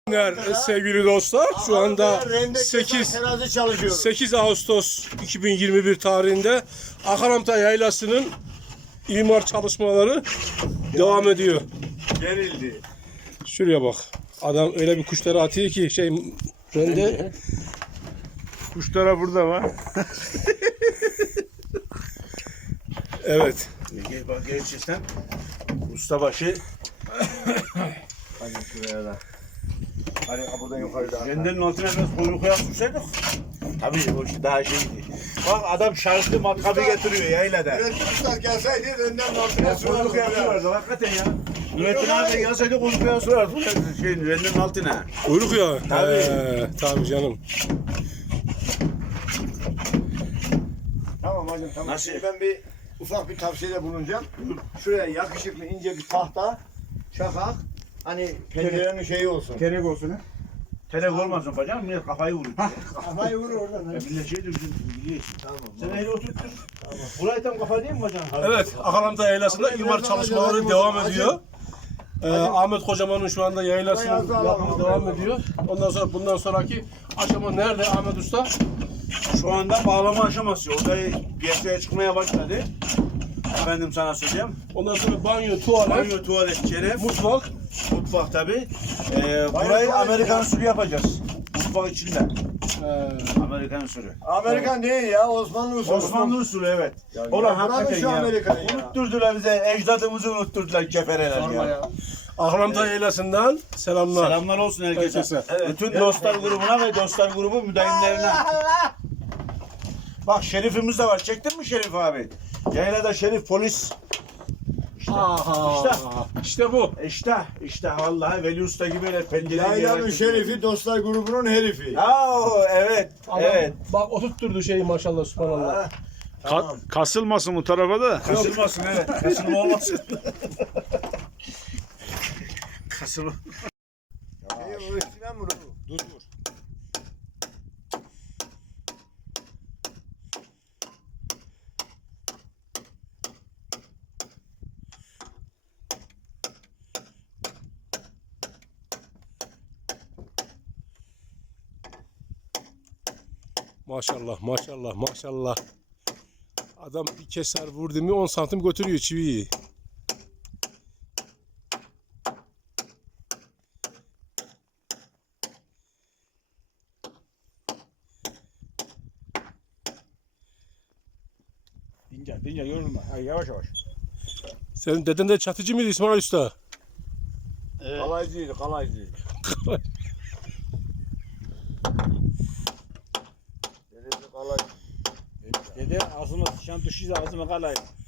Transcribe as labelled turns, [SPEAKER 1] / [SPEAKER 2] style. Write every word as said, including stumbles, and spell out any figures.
[SPEAKER 1] günler sevgili dostlar. Şu anda sekiz,
[SPEAKER 2] çalışıyor.
[SPEAKER 1] sekiz Ağustos iki bin yirmi bir tarihinde Akaramta Yaylası'nın imar çalışmaları devam ediyor.
[SPEAKER 2] Gerildi.
[SPEAKER 1] Şuraya bak. Adam öyle bir kuşları atıyor ki şey rende.
[SPEAKER 2] Kuşlara burada var.
[SPEAKER 1] Evet.
[SPEAKER 2] Gel bak gerçekten ustabaşı. Hadi şuraya da. Hadi buradan yukarıda. Rendenin altına biraz kuyruk yağı sürseydik. Tabii o daha şeydi. Bak adam şarjlı matkabı getiriyor yaylada.
[SPEAKER 3] Üretmişler gelseydi rendenin altına
[SPEAKER 2] Ya kuyruk yağı
[SPEAKER 3] sürerdi.
[SPEAKER 2] sürerdi hakikaten ya. Nurettin abi gelseydi kuyruk yağı sürerdi. Şeyin rendenin altına.
[SPEAKER 1] Kuyruk ya.
[SPEAKER 2] Tabii.
[SPEAKER 1] Ee, tabii canım.
[SPEAKER 3] Tamam hacım tamam.
[SPEAKER 2] Nasıl?
[SPEAKER 3] Şimdi ben bir ufak bir tavsiyede bulunacağım. Şuraya yakışıklı ince bir tahta, şafak, hani pencerenin şeyi olsun.
[SPEAKER 2] Terek olsun ha. Terek olmasın bacım. Millet kafayı vurur.
[SPEAKER 3] Kafayı vur oradan.
[SPEAKER 2] Ya millet şeydir bizim biliyorsun.
[SPEAKER 3] Tamam.
[SPEAKER 2] Sen eğri oturttur. Burayı tam kafa değil mi bacım?
[SPEAKER 1] Evet, Akaramta Yaylası'nda imar çalışmaları devam ediyor. Ee, Ahmet Kocaman'ın şu anda yaylasının yapımı devam ediyor. Ondan sonra bundan sonraki aşama nerede Ahmet Usta?
[SPEAKER 2] Şu anda bağlama aşaması. Odayı piyasaya çıkmaya başladı. Efendim sana söyleyeyim.
[SPEAKER 1] Ondan sonra banyo, tuvalet,
[SPEAKER 2] Banyo, tuvalet, şeref,
[SPEAKER 1] mutfak.
[SPEAKER 2] mutfak tabi. Ee, burayı Amerikan usulü yapacağız. Mutfak içinde.
[SPEAKER 1] Ee,
[SPEAKER 2] Amerikan usulü.
[SPEAKER 3] Amerikan değil ya, Osmanlı usulü.
[SPEAKER 2] Osmanlı usulü evet.
[SPEAKER 3] Ya,
[SPEAKER 2] Ulan
[SPEAKER 3] ya,
[SPEAKER 2] hakikaten
[SPEAKER 3] bırakın şu
[SPEAKER 2] ya.
[SPEAKER 3] Amerika'yı ya.
[SPEAKER 2] Unutturdular bize. Ecdadımızı unutturdular kefereler
[SPEAKER 3] Sorma
[SPEAKER 2] ya.
[SPEAKER 3] ya.
[SPEAKER 1] Akaramta Yaylası'ndan selamlar.
[SPEAKER 2] Selamlar olsun herkese.
[SPEAKER 1] Herkese.
[SPEAKER 2] Evet. Bütün dostlar grubuna ve dostlar grubu müdavimlerine. Bak şerifimiz de var. Çektin mi Şerif abi? Yaylada şerif polis. İşte.
[SPEAKER 1] Aha,
[SPEAKER 2] İşte.
[SPEAKER 1] işte bu.
[SPEAKER 2] İşte. İşte vallahi Veli Usta gibi öyle pencereli.
[SPEAKER 3] Yaylanın şerifi, dostlar grubunun herifi.
[SPEAKER 2] Aa, evet.
[SPEAKER 1] Adam,
[SPEAKER 2] Evet.
[SPEAKER 1] bak oturtturdu şeyi maşallah subhanallah.
[SPEAKER 2] Tamam.
[SPEAKER 4] Kasılmasın bu tarafa da.
[SPEAKER 2] Kasılmasın evet. Kasılma olmasın. Kasılma.
[SPEAKER 3] Şeyi bu üstüne mi vurur?
[SPEAKER 1] Dur dur. Maşallah maşallah maşallah. Adam bir keser vurdu mu on santim götürüyor çiviyi.
[SPEAKER 2] Dince, dince yorulma. Hayır, yavaş yavaş.
[SPEAKER 1] Senin deden de çatıcı mıydı İsmail Usta?
[SPEAKER 3] Kalaycıydı, kalaycı. Dedesi kalay.
[SPEAKER 5] Dede ağzıma sıçan düşüyorsa ağzıma kalayım.